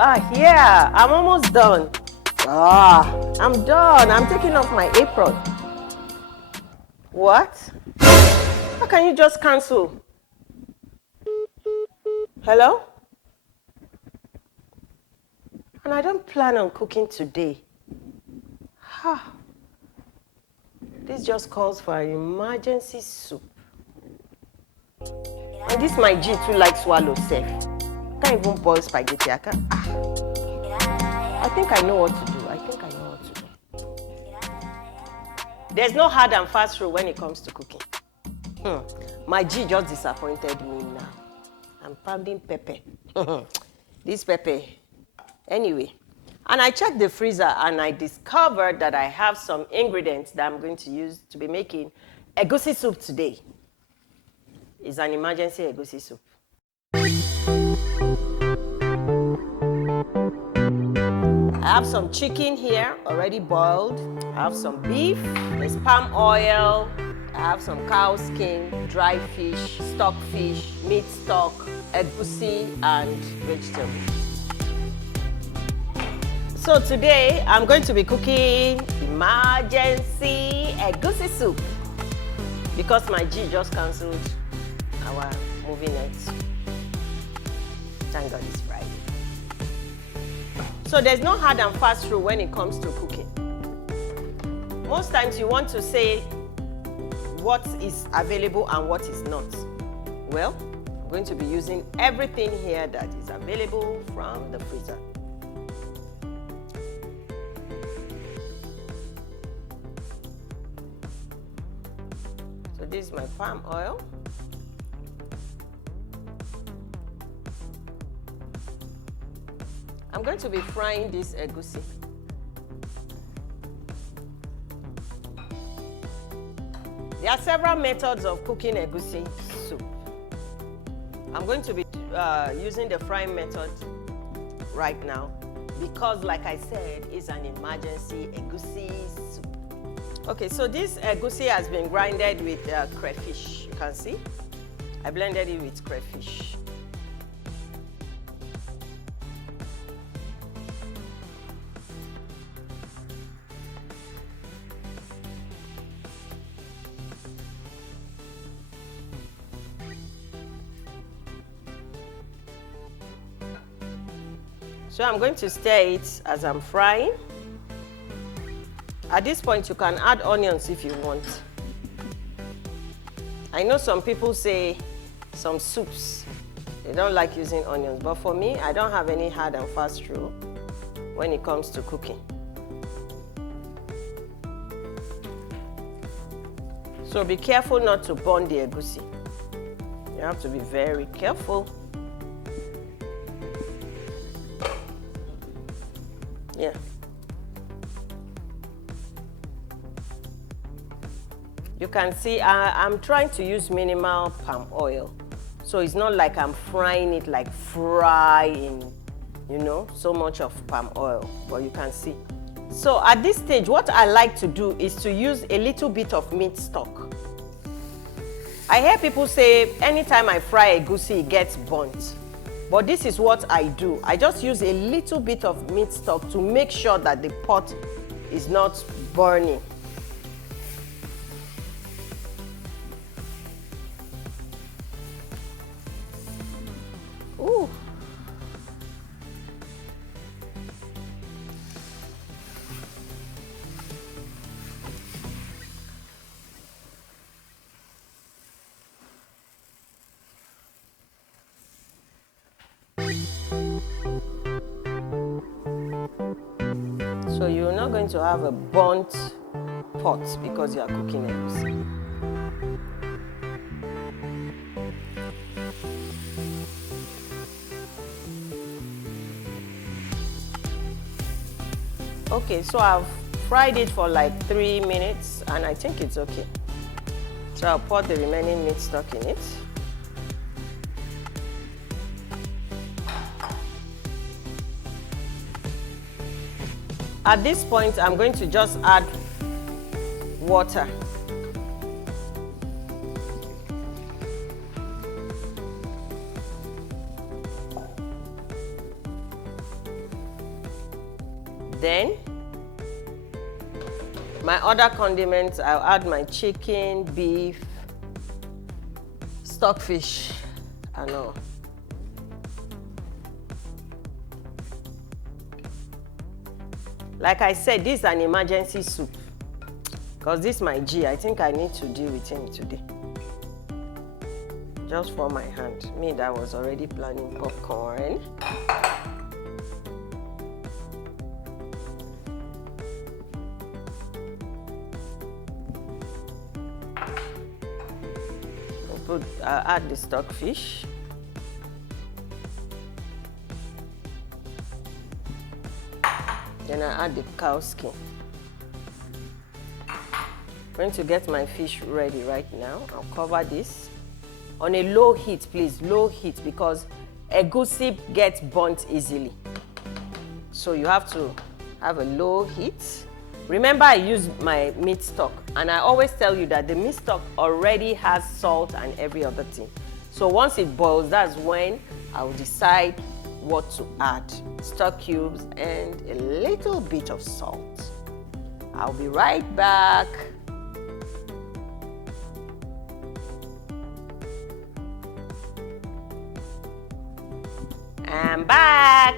Yeah, I'm almost done. I'm done. I'm taking off my apron. What? How can you just cancel? Hello? And I don't plan on cooking today. This just calls for an emergency soup. And this my G too like swallow safe. Can't even boil spaghetti. I think I know what to do. There's no hard and fast rule when it comes to cooking. My G just disappointed me now. I'm pounding pepper. This pepper. Anyway. And I checked the freezer and I discovered that I have some ingredients that I'm going to use to be making egusi soup today. It's an emergency egusi soup. I have some chicken here already boiled. I have some beef, there's palm oil. I have some cow skin, dry fish, stock fish, meat stock, egusi, and vegetables. So today, I'm going to be cooking emergency egusi soup because my G just cancelled our movie night. Thank God it's Friday. So there's no hard and fast rule when it comes to cooking. Most times you want to say what is available and what is not. Well, I'm going to be using everything here that is available from the freezer. So this is my palm oil. I'm going to be frying this egusi. There are several methods of cooking egusi soup. I'm going to be using the frying method right now because, like I said, it's an emergency egusi soup. Okay, so this egusi has been grinded with crayfish. You can see, I blended it with crayfish. So I'm going to stir it as I'm frying. At this point, you can add onions if you want. I know some people say some soups, they don't like using onions, but for me, I don't have any hard and fast rule when it comes to cooking. So be careful not to burn the egusi. You have to be very careful. Yeah. You can see I'm trying to use minimal palm oil. So it's not like I'm frying it like frying, you know, so much of palm oil, but you can see. So at this stage, what I like to do is to use a little bit of meat stock. I hear people say anytime I fry egusi, it gets burnt. But this is what I do. I just use a little bit of meat stock to make sure that the pot is not burning. Ooh. So you're not going to have a burnt pot because you are cooking egusi. Okay, so I've fried it for like 3 minutes and I think it's okay. So I'll pour the remaining meat stock in it. At this point, I'm going to just add water. Then my other condiments, I'll add my chicken, beef, stockfish, and all. Like I said, this is an emergency soup. Because this is my G, I think I need to deal with him today. Just for my hand. Me that was already planning popcorn. I'll add the stockfish. Then I add the cow skin. I'm going to get my fish ready right now. I'll cover this on a low heat, please, low heat, because egusi gets burnt easily. So you have to have a low heat. Remember, I use my meat stock, and I always tell you that the meat stock already has salt and every other thing. So once it boils, that's when I will decide what to add. Stock cubes and a little bit of salt. I'll be right back. I'm back.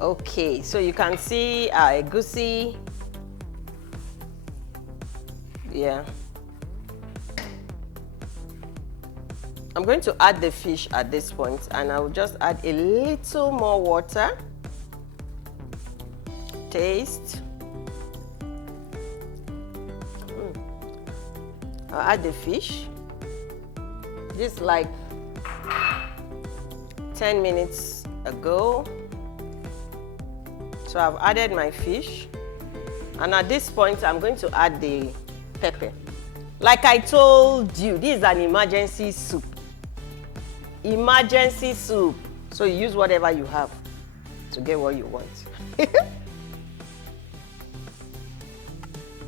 Okay, so you can see our egusi. Yeah. I'm going to add the fish at this point, and I will just add a little more water. Taste. I'll add the fish. This is like 10 minutes ago. So I've added my fish, and at this point I'm going to add the pepper. Like I told you, this is an emergency soup. Emergency soup. So you use whatever you have to get what you want.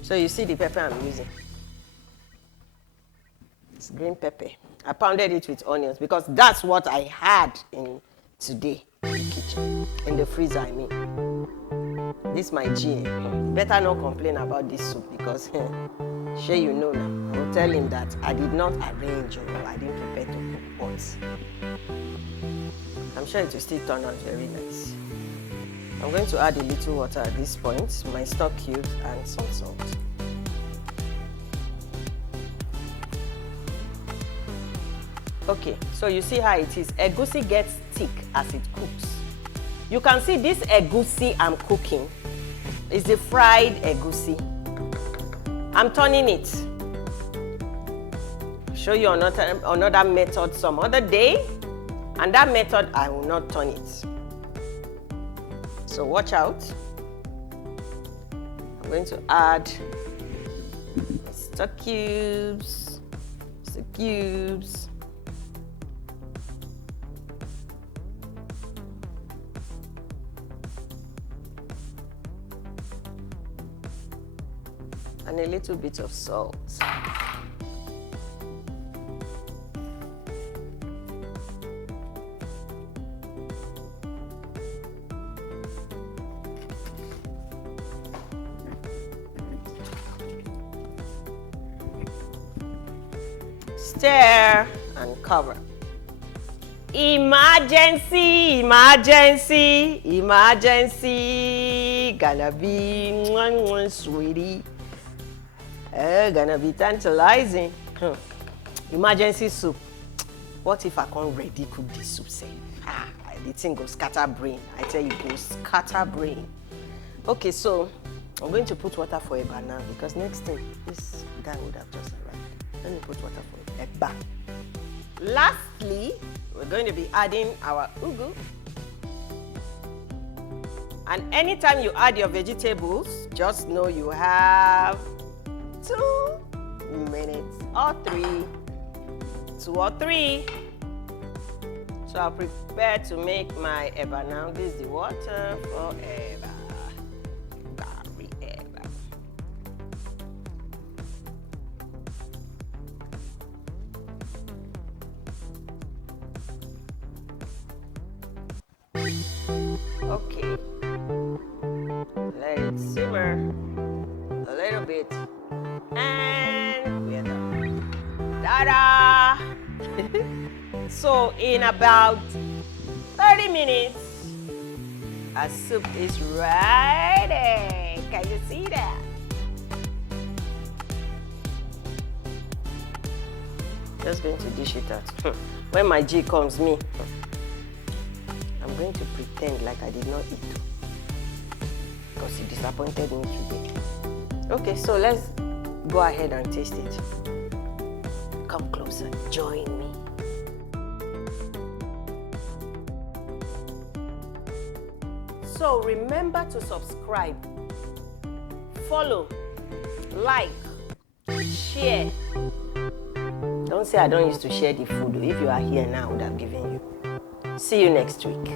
So you see the pepper I'm using. It's green pepper. I pounded it with onions because that's what I had in today in the kitchen, in the freezer, I mean. This is my G. Better not complain about this soup because sure you know now. I will tell him that I did not arrange or I didn't prepare to cook, but I'm sure it will still turn out very nice. I'm going to add a little water at this point, my stock cubes and some salt. Okay, so you see how it is. Egusi gets thick as it cooks. You can see this egusi I'm cooking is the fried egusi. I'm turning it. I'll show you another method some other day, and that method I will not turn it. So watch out. I'm going to add stock cubes, and a little bit of salt. Stir and cover. Emergency, emergency, emergency. Gonna be sweetie. Gonna be tantalizing. Emergency soup. What if I can't ready cook this soup? Say, the thing goes scatter brain. I tell you, go scatter brain. Okay, so I'm going to put water for Eba now because next thing this guy would have just arrived. Let me put water for Eba. Lastly, we're going to be adding our ugu. And anytime you add your vegetables, just know you have 2 minutes or 3. 2 or 3. So I'll prepare to make my Eba now. This is the water for Eba. Gary Eba. Okay. So in about 30 minutes, our soup is ready. Can you see that? Just going to dish it out. When my G comes, I'm going to pretend like I did not eat, because he disappointed me today. Okay, so let's go ahead and taste it. Come closer, join me. So remember to subscribe, follow, like, share. Don't say I don't used to share the food. If you are here now, I would have given you. See you next week.